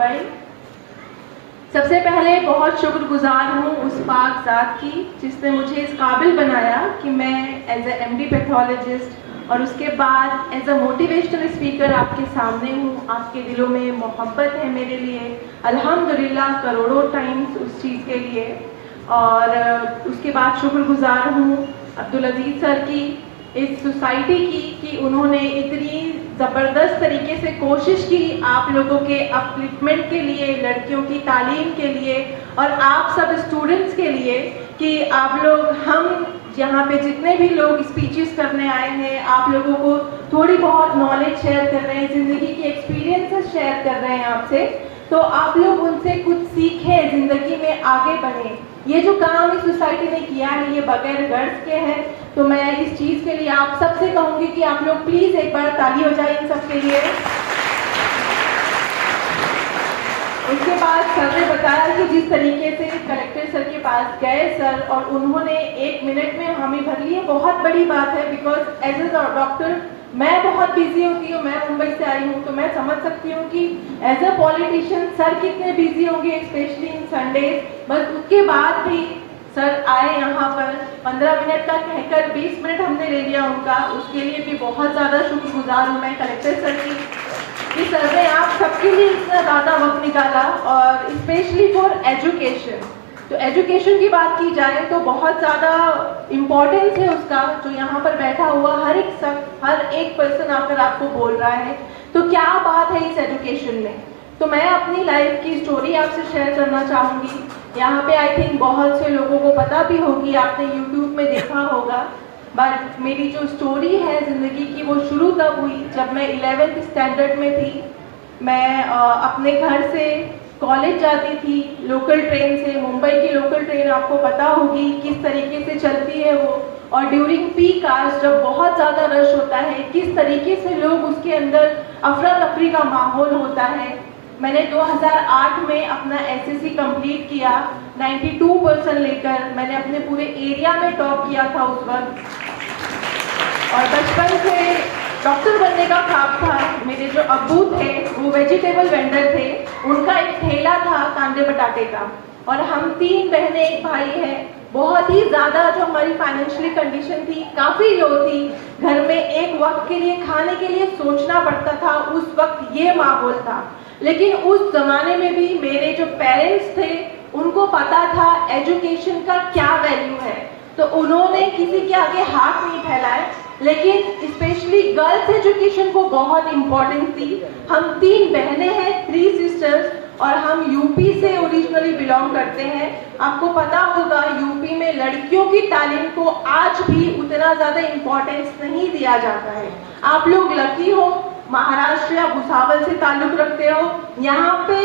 भाई, सबसे पहले बहुत शुक्रगुजार हूँ उस पाक ज़ात की जिसने मुझे इस काबिल बनाया कि मैं एज ए एमडी पैथोलॉजिस्ट और उसके बाद एज अ मोटिवेशनल स्पीकर आपके सामने हूँ। आपके दिलों में मोहब्बत है मेरे लिए, अल्हम्दुलिल्लाह करोड़ों टाइम्स उस चीज़ के लिए। और उसके बाद शुक्रगुजार हूँ अब्दुल अजीज़ सर की, इस सोसाइटी की, कि उन्होंने इतनी ज़बरदस्त तरीके से कोशिश की आप लोगों के अपलिफ्टमेंट के लिए, लड़कियों की तालीम के लिए और आप सब स्टूडेंट्स के लिए, कि आप लोग, हम यहाँ पे जितने भी लोग स्पीचेस करने आए हैं, आप लोगों को थोड़ी बहुत नॉलेज शेयर कर रहे हैं, ज़िंदगी की एक्सपीरियंसेस शेयर कर रहे हैं आपसे, तो आप लोग उनसे कुछ सीखें, ज़िंदगी में आगे बढ़ें। ये जो काम इस सोसाइटी ने किया है ये बगैर गर्ज के है, तो मैं इस चीज़ के लिए आप सबसे कहूँगी कि आप लोग प्लीज़ एक बार ताली हो जाए इन सब के लिए। उसके बाद सर ने बताया कि जिस तरीके से कलेक्टर सर के पास गए सर और उन्होंने 1 मिनट में हामी भर ली, बहुत बड़ी बात है। बिकॉज एज ए डॉक्टर मैं बहुत बिजी होती हूँ, मैं मुंबई से आई हूँ, तो मैं समझ सकती हूँ कि एज अ पॉलिटिशियन सर कितने बिजी होंगे, स्पेशली इन संडेज। बस उसके बाद भी सर आए यहाँ पर, 15 मिनट का कहकर 20 मिनट हमने ले लिया उनका, उसके लिए भी बहुत ज़्यादा शुक्रगुजार हूँ मैं कलेक्टर सर की, कि सर ने आप सबके लिए इतना ज़्यादा वक्त निकाला, और स्पेशली फॉर एजुकेशन। तो एजुकेशन की बात की जाए तो बहुत ज़्यादा इम्पोर्टेंस है उसका, जो यहाँ पर बैठा हुआ हर एक पर्सन आकर आपको बोल रहा है। तो क्या बात है इस एजुकेशन में, तो मैं अपनी लाइफ की स्टोरी आपसे शेयर करना चाहूँगी। यहाँ पे आई थिंक बहुत से लोगों को पता भी होगी, आपने यूट्यूब में देखा होगा, बट मेरी जो स्टोरी है ज़िंदगी की वो शुरू तब हुई जब मैं 11th स्टैंडर्ड में थी। मैं अपने घर से कॉलेज जाती थी लोकल ट्रेन से। मुंबई की लोकल ट्रेन आपको पता होगी किस तरीके से चलती है वो, और ड्यूरिंग पीक आवर्स जब बहुत ज़्यादा रश होता है किस तरीके से लोग उसके अंदर अफरा तफरी का माहौल होता है। मैंने 2008 में अपना एसएससी कंप्लीट किया 92% लेकर। मैंने अपने पूरे एरिया में टॉप किया था उस वक्त, और बचपन से डॉक्टर बनने का ख्वाब था। मेरे जो अब्बू थे वो वेजिटेबल वेंडर थे, उनका एक ठेला था कांदे बटाटे का, और हम 3 बहनें एक भाई हैं। बहुत ही ज़्यादा जो हमारी फाइनेंशियली कंडीशन थी काफ़ी लो थी, घर में एक वक्त के लिए खाने के लिए सोचना पड़ता था, उस वक्त ये माहौल था। लेकिन उस ज़माने में भी मेरे जो पेरेंट्स थे उनको पता था एजुकेशन का क्या वैल्यू है, तो उन्होंने किसी के आगे हाथ नहीं फैलाए, लेकिन स्पेशली गर्ल्स एजुकेशन को बहुत इम्पोर्टेंस दी। हम 3 बहनें हैं, 3 सिस्टर्स, और हम यूपी से ओरिजिनली बिलोंग करते हैं। आपको पता होगा यूपी में लड़कियों की तालीम को आज भी उतना ज़्यादा इम्पोर्टेंस नहीं दिया जाता है। आप लोग लकी हो, महाराष्ट्र या भुसावल से ताल्लुक़ रखते हो, यहाँ पे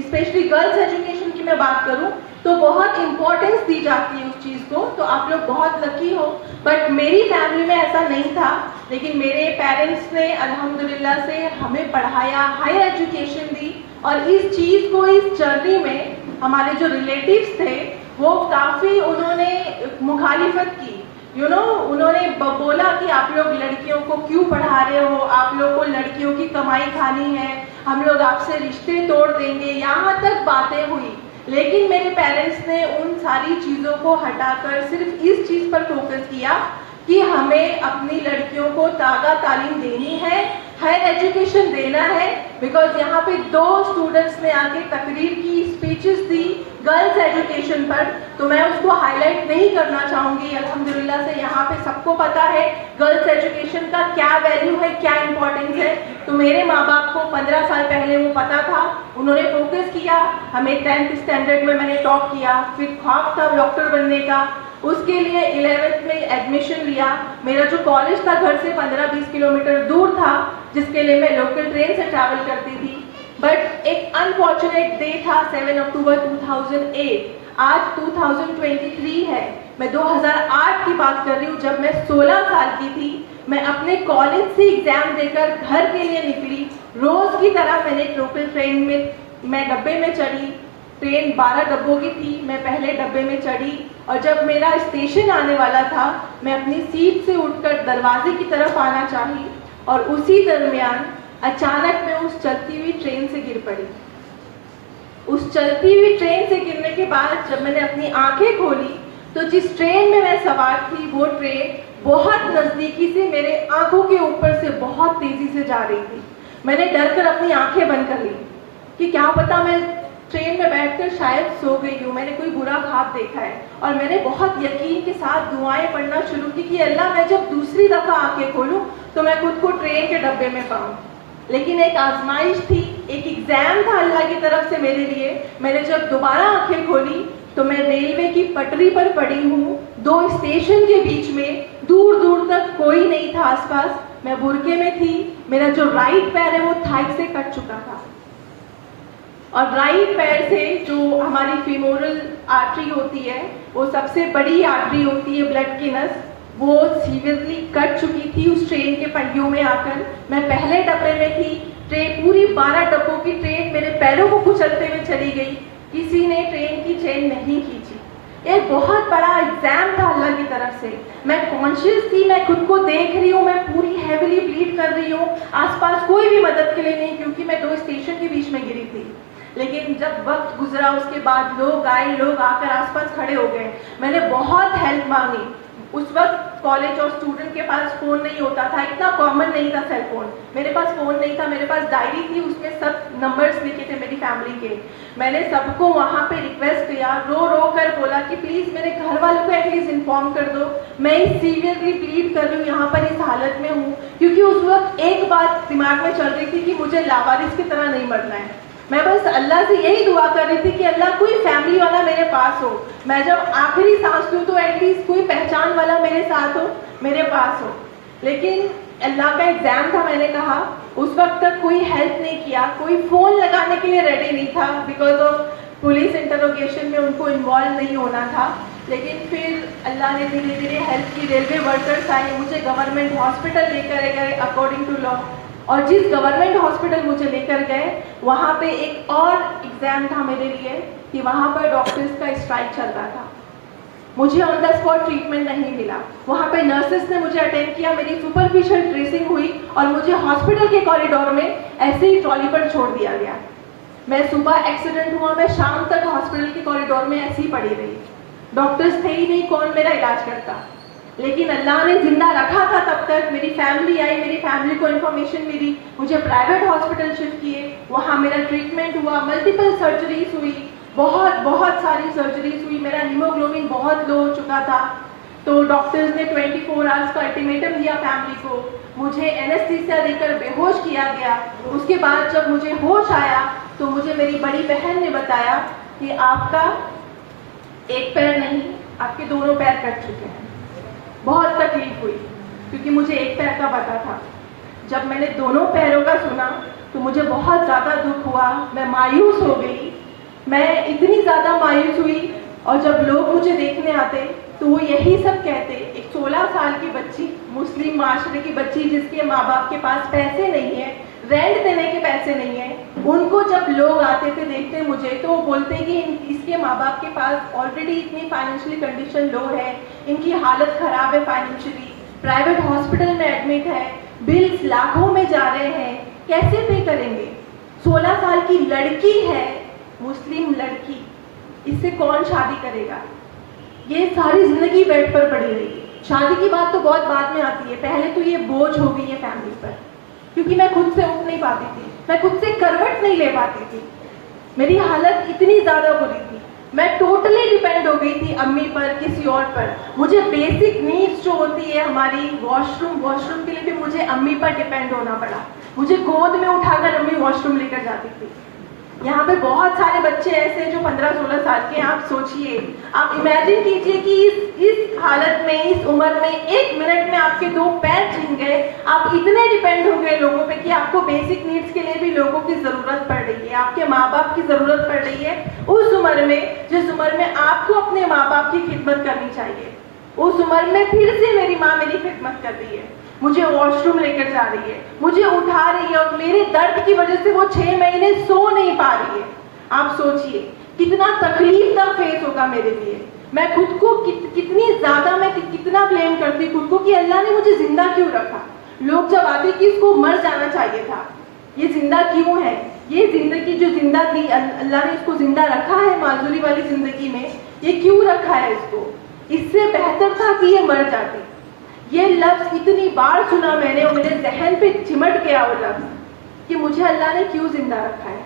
स्पेशली गर्ल्स एजुकेशन की मैं बात करूँ तो बहुत इम्पोर्टेंस दी जाती है उस चीज़ को, तो आप लोग बहुत लकी हो। बट मेरी फैमिली में ऐसा नहीं था, लेकिन मेरे पेरेंट्स ने अल्हम्दुलिल्लाह से हमें पढ़ाया, हायर एजुकेशन दी, और इस चीज़ को, इस जर्नी में हमारे जो रिलेटिव्स थे वो काफ़ी उन्होंने मुखालिफत की। उन्होंने बोला कि आप लोग लड़कियों को क्यों पढ़ा रहे हो, आप लोग को लड़कियों की कमाई खानी है, हम लोग आपसे रिश्ते तोड़ देंगे, यहाँ तक बातें हुई। लेकिन मेरे पेरेंट्स ने उन सारी चीज़ों को हटाकर सिर्फ इस चीज़ पर फोकस किया कि हमें अपनी लड़कियों को ताज़ा तालीम देनी है, हायर एजुकेशन देना है। बिकॉज यहाँ पे 2 स्टूडेंट्स ने आके तकरीर की, स्पीचेस दी गर्ल्स एजुकेशन पर, तो मैं उसको हाईलाइट नहीं करना चाहूँगी। अल्हम्दुलिल्लाह से यहाँ पे सबको पता है गर्ल्स एजुकेशन का क्या वैल्यू है, क्या इम्पोर्टेंस है। तो मेरे माँ बाप को 15 साल पहले वो पता था, उन्होंने फोकस किया। हमें 10th स्टैंडर्ड में मैंने टॉप किया, फिर ख्वाब था डॉक्टर बनने का, उसके लिए 11th में एडमिशन लिया। मेरा जो कॉलेज था घर से 15-20 किलोमीटर दूर था, जिसके लिए मैं लोकल ट्रेन से ट्रैवल करती थी। बट एक अनफॉर्चुनेट डे था 7 अक्टूबर 2008। आज 2023 है, मैं 2008 की बात कर रही हूँ, जब मैं 16 साल की थी। मैं अपने कॉलेज से एग्ज़ाम देकर घर के लिए निकली, रोज़ की तरह मैंने लोकल ट्रेन में, मैं डब्बे में चढ़ी, ट्रेन 12 डब्बों की थी, मैं पहले डब्बे में चढ़ी, और जब मेरा स्टेशन आने वाला था मैं अपनी सीट से उठकर दरवाजे की तरफ आना चाही, और उसी दरमियान अचानक मैं उस चलती हुई ट्रेन से गिर पड़ी। उस चलती हुई ट्रेन से गिरने के बाद जब मैंने अपनी आंखें खोली तो जिस ट्रेन में मैं सवार थी वो ट्रेन बहुत नज़दीकी से मेरे आंखों के ऊपर से बहुत तेज़ी से जा रही थी। मैंने डर कर अपनी आंखें बंद कर ली कि क्या पता मैं ट्रेन में बैठकर शायद सो गई हूँ, मैंने कोई बुरा ख्वाब देखा है। और मैंने बहुत यकीन के साथ दुआएं पढ़ना शुरू की कि अल्लाह मैं जब दूसरी दफ़ा आंखें खोलूँ तो मैं खुद को ट्रेन के डब्बे में पाऊँ। लेकिन एक आजमाइश थी, एक एग्ज़ाम था अल्लाह की तरफ से मेरे लिए। मैंने जब दोबारा आंखें खोली तो मैं रेलवे की पटरी पर पड़ी हूँ, 2 स्टेशन के बीच में, दूर दूर तक कोई नहीं था आसपास। मैं बुरके में थी, मेरा जो राइट पैर है वो थाई से कट चुका था और राइट पैर से जो हमारी फीमोरल आर्टरी होती है, वो सबसे बड़ी आर्टरी होती है ब्लड की नस, वो सीवियरली कट चुकी थी उस ट्रेन के पहियों में आकर। मैं पहले डब्बे में थी, ट्रेन पूरी 12 डब्बों की ट्रेन मेरे पैरों को कुचलते हुए चली गई, किसी ने ट्रेन की चेन नहीं खींची। एक बहुत बड़ा एग्जाम था अल्लाह की तरफ से। मैं कॉन्शियस थी, मैं खुद को देख रही हूँ, मैं पूरी हैविली ब्लीड कर रही हूँ, आसपास कोई भी मदद के लिए नहीं क्योंकि मैं 2 स्टेशन के बीच में गिरी थी। लेकिन जब वक्त गुजरा उसके बाद लोग आए, लोग आकर आसपास खड़े हो गए। मैंने बहुत हेल्प मांगी। उस वक्त कॉलेज और स्टूडेंट के पास फ़ोन नहीं होता था, इतना कॉमन नहीं था सेल फोन। मेरे पास फ़ोन नहीं था, मेरे पास डायरी थी, उसमें सब नंबर्स लिखे थे मेरी फैमिली के। मैंने सबको वहाँ पे रिक्वेस्ट किया, रो रो कर बोला कि प्लीज़ मेरे घर वालों को एटलीस्ट इन्फॉर्म कर दो, मैं इस सीवियरली ब्लीड कर रही हूँ, यहाँ पर इस हालत में हूँ। क्योंकि उस वक्त एक बात दिमाग में चल रही थी कि मुझे लावारिस की तरह नहीं मरना है। मैं बस अल्लाह से यही दुआ कर रही थी कि अल्लाह कोई फैमिली वाला मेरे पास हो, मैं जब आखिरी सांस लूँ तो एटलीस्ट कोई पहचान वाला मेरे साथ हो, मेरे पास हो। लेकिन अल्लाह का एग्ज़ाम था, मैंने कहा। उस वक्त तक कोई हेल्प नहीं किया, कोई फ़ोन लगाने के लिए रेडी नहीं था, बिकॉज ऑफ पुलिस इंटरोगेशन में उनको इन्वॉल्व नहीं होना था। लेकिन फिर अल्लाह ने धीरे धीरे हेल्प की। रेलवे वर्कर्स आए, मुझे गवर्नमेंट हॉस्पिटल लेकर गए अकॉर्डिंग टू लॉ। और जिस गवर्नमेंट हॉस्पिटल मुझे लेकर गए वहाँ पे एक और एग्ज़ाम था मेरे लिए कि वहाँ पर डॉक्टर्स का स्ट्राइक चल रहा था। मुझे ऑन द स्पॉट ट्रीटमेंट नहीं मिला। वहाँ पे नर्सेस ने मुझे अटेंड किया, मेरी सुपरफिशियल ड्रेसिंग हुई और मुझे हॉस्पिटल के कॉरिडोर में ऐसे ही ट्रॉली पर छोड़ दिया गया। मैं सुबह एक्सीडेंट हुआ, मैं शाम तक हॉस्पिटल के कॉरिडोर में ऐसी ही पड़ी रही। डॉक्टर्स थे ही नहीं, कौन मेरा इलाज करता। लेकिन अल्लाह ने जिंदा रखा था तब तक। मेरी फैमिली आई, मेरी फैमिली को इन्फॉर्मेशन मिली, मुझे प्राइवेट हॉस्पिटल शिफ्ट किए, वहाँ मेरा ट्रीटमेंट हुआ, मल्टीपल सर्जरीज हुई, बहुत सारी सर्जरीज हुई। मेरा हीमोग्लोबिन बहुत लो हो चुका था, तो डॉक्टर्स ने 24 आवर्स का अल्टीमेटम दिया फैमिली को। मुझे एनेस्थीसिया देकर बेहोश किया गया। उसके बाद जब मुझे होश आया तो मुझे मेरी बड़ी बहन ने बताया कि आपका एक पैर नहीं, आपके दोनों पैर कट चुके हैं। बहुत तकलीफ हुई क्योंकि मुझे एक पैर का पता था। जब मैंने दोनों पैरों का सुना तो मुझे बहुत ज़्यादा दुख हुआ, मैं मायूस हो गई। मैं इतनी ज़्यादा मायूस हुई और जब लोग मुझे देखने आते तो वो यही सब कहते। एक 16 साल की बच्ची, मुस्लिम माशरे की बच्ची जिसके माँ बाप के पास पैसे नहीं है, रेंट देने के पैसे नहीं है, उनको जब लोग आते थे देखते मुझे तो वो बोलते कि इसके माँ बाप के पास ऑलरेडी इतनी फाइनेंशियली कंडीशन लो है, इनकी हालत ख़राब है फाइनेंशियली, प्राइवेट हॉस्पिटल में एडमिट है, बिल्स लाखों में जा रहे हैं, कैसे पे करेंगे। 16 साल की लड़की है, मुस्लिम लड़की, इससे कौन शादी करेगा। ये सारी ज़िंदगी बेड पर पड़ी रही। शादी की बात तो बहुत बाद में आती है, पहले तो ये बोझ हो गई है फैमिली पर, क्योंकि मैं खुद से उठ नहीं पाती थी, मैं खुद से करवट नहीं ले पाती थी। मेरी हालत इतनी ज़्यादा बुरी थी, मैं टोटली डिपेंड हो गई थी अम्मी पर, किसी और पर। मुझे बेसिक नीड्स जो होती है हमारी, वॉशरूम के लिए भी मुझे अम्मी पर डिपेंड होना पड़ा। मुझे गोद में उठाकर अम्मी वॉशरूम लेकर जाती थी। यहाँ पे बहुत सारे बच्चे ऐसे जो 15-16 साल के हैं। आप सोचिए, आप इमेजिन कीजिए कि इस हालत में, इस उम्र में 1 मिनट में आपके 2 पैर छिन गए। आप इतने डिपेंड हो गए लोगों पे कि आपको बेसिक नीड्स के लिए भी लोगों की ज़रूरत पड़ रही है, आपके माँ बाप की ज़रूरत पड़ रही है उस उम्र में जिस उम्र में आपको अपने माँ बाप की खिदमत करनी चाहिए। उस उम्र में फिर से मेरी माँ मेरी खिदमत कर रही है, मुझे वॉशरूम लेकर जा रही है, मुझे उठा रही है और मेरे दर्द की वजह से वो 6 महीने सो नहीं पा रही है। आप सोचिए कितना तकलीफ का फेस होगा मेरे लिए। मैं खुद को कितनी ज़्यादा मैं कितना ब्लेम करती खुद को कि अल्लाह ने मुझे जिंदा क्यों रखा। लोग जब आते कि इसको मर जाना चाहिए था, ये जिंदा क्यों है, ये जिंदगी जो जिंदा दी, अल्लाह ने इसको जिंदा रखा है माजूरी वाली जिंदगी में, ये क्यों रखा है इसको? इससे बेहतर था कि ये मर जाती। ये लफ्ज इतनी बार सुना मैंने और मेरे जहन पे चिमट गया वो लफ्ज कि मुझे अल्लाह ने क्यों जिंदा रखा है।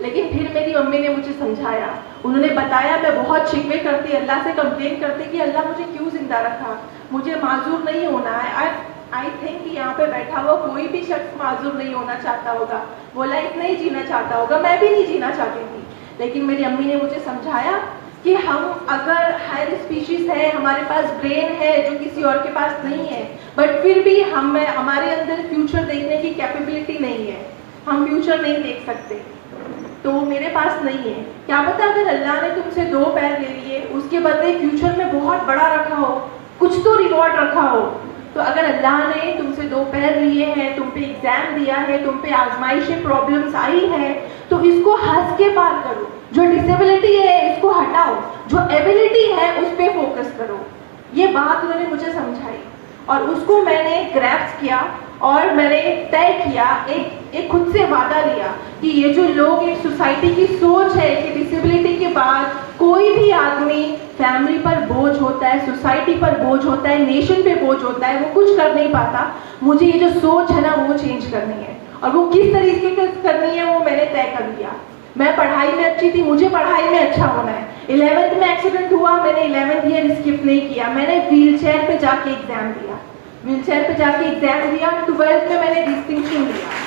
लेकिन फिर मेरी मम्मी ने मुझे समझाया, उन्होंने बताया। मैं बहुत शिकवे करती, अल्लाह से कंप्लेन करती कि अल्लाह मुझे क्यों जिंदा रखा, मुझे माजूर नहीं होना है। आई थिंक कि यहाँ पे बैठा हुआ कोई भी शख्स माजूर नहीं होना चाहता होगा, वो लाइफ नहीं जीना चाहता होगा, मैं भी नहीं जीना चाहती थी। लेकिन मेरी अम्मी ने मुझे समझाया कि हम अगर हायर स्पीशीज है, हमारे पास ब्रेन है जो किसी और के पास नहीं है, बट फिर भी हमारे अंदर फ्यूचर देखने की कैपेबिलिटी नहीं है, हम फ्यूचर नहीं देख सकते, तो मेरे पास नहीं है। क्या पता अगर अल्लाह ने तुमसे 2 पैर ले लिए, उसके बदले फ्यूचर में बहुत बड़ा रखा हो, कुछ तो रिवॉर्ड रखा हो। तो अगर अल्लाह ने तुमसे 2 पैर लिए हैं, तुम पे एग्जाम दिया है, तुम पे आजमाइशें प्रॉब्लम्स आई है, तो इसको हंस के पार करो। जो डिसेबिलिटी है इसको हटाओ, जो एबिलिटी है उस पर फोकस करो। ये बात उन्होंने मुझे समझाई और उसको मैंने ग्रैप्स किया और मैंने तय किया, एक खुद से वादा लिया कि ये जो लोग, एक सोसाइटी की सोच है कि डिसेबिलिटी के बाद कोई भी आदमी फैमिली पर बोझ होता है, सोसाइटी पर बोझ होता है, नेशन पे बोझ होता है, वो कुछ कर नहीं पाता। मुझे ये जो सोच है ना वो चेंज करनी है, और वो किस तरीके से करनी है वो मैंने तय कर लिया। मैं पढ़ाई में अच्छी थी, मुझे पढ़ाई में अच्छा होना है। 11th में एक्सीडेंट हुआ, मैंने 11th ईयर स्किप नहीं किया, मैंने व्हील चेयर पे जाके एग्जाम दिया, व्हील चेयर पे जाके एग्जाम दिया। 12th में मैंने डिस्टिंक्शन लिया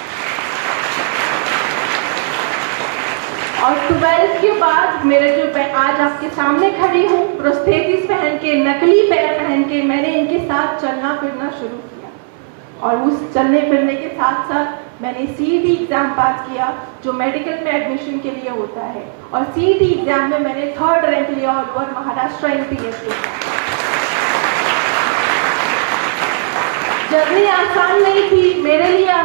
और 12th के बाद मेरे जो आज आपके सामने खड़ी हूँ, प्रोस्थेसिस पहन के, नकली पैर पहन के, मैंने इनके साथ चलना फिरना शुरू किया। और उस चलने फिरने के साथ साथ मैंने CET एग्जाम पास किया जो मेडिकल में एडमिशन के लिए होता है, और CET एग्जाम में मैंने 3rd रैंक लिया ऑल ओवर महाराष्ट्र MPS के। जर्नी आसान नहीं थी मेरे लिए,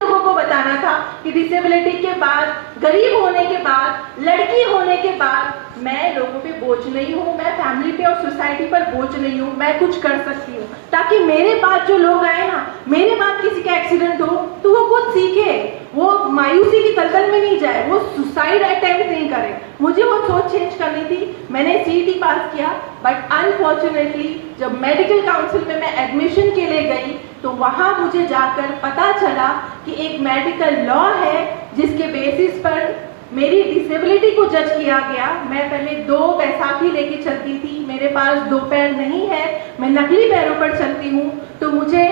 लोगों को बताना था कि डिसेबिलिटी के बाद, गरीब होने के बाद, लड़की होने के बाद मैं लोगों पे बोझ नहीं हूँ, मैं फैमिली पे और सोसाइटी पर बोझ नहीं हूँ, मैं कुछ कर सकती हूँ, ताकि मेरे बाद जो लोग आए ना, मेरे बाद किसी का एक्सीडेंट हो तो वो कुछ सीखे, वो मायूसी की दलदल में नहीं जाए, वो सुसाइड अटेम्प्ट नहीं करे। मुझे वो सोच चेंज करनी थी। मैंने CET पास किया, बट अनफॉर्चुनेटली जब मेडिकल काउंसिल में मैं एडमिशन के लिए गई तो वहाँ मुझे जाकर पता चला कि एक मेडिकल लॉ है जिसके बेसिस पर मेरी डिसेबिलिटी को जज किया गया। मैं पहले 2 बैसाखी लेके चलती थी, मेरे पास 2 पैर नहीं है, मैं नकली पैरों पर चलती हूँ, तो मुझे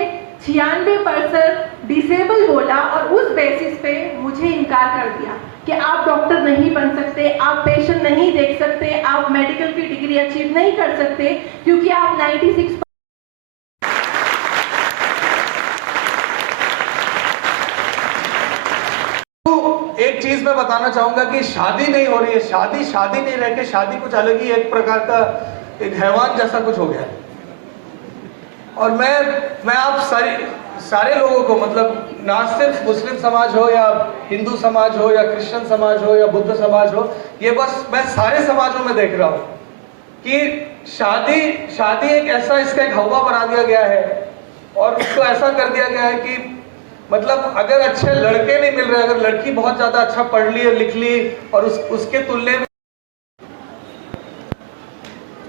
96% डिसेबल बोला और उस बेसिस पे मुझे इनकार कर दिया कि आप डॉक्टर नहीं बन सकते, आप पेशेंट नहीं देख सकते, आप मेडिकल की डिग्री अचीव नहीं कर सकते क्योंकि आप 96। एक चीज मैं बताना चाहूंगा कि शादी नहीं हो रही है, शादी नहीं रह के शादी कुछ अलग ही एक प्रकार का एक हैवान जैसा कुछ हो गया है। और मैं आप सारे लोगों को, मतलब ना सिर्फ मुस्लिम समाज हो या हिंदू समाज हो या क्रिश्चियन समाज हो या बुद्ध समाज हो, ये बस मैं सारे समाजों में देख रहा हूं कि शादी एक ऐसा, इसका एक हवा बना दिया गया है और उसको ऐसा कर दिया गया है कि मतलब अगर अच्छे लड़के नहीं मिल रहे, अगर लड़की बहुत ज्यादा अच्छा पढ़ ली और लिख ली और उसके तुलने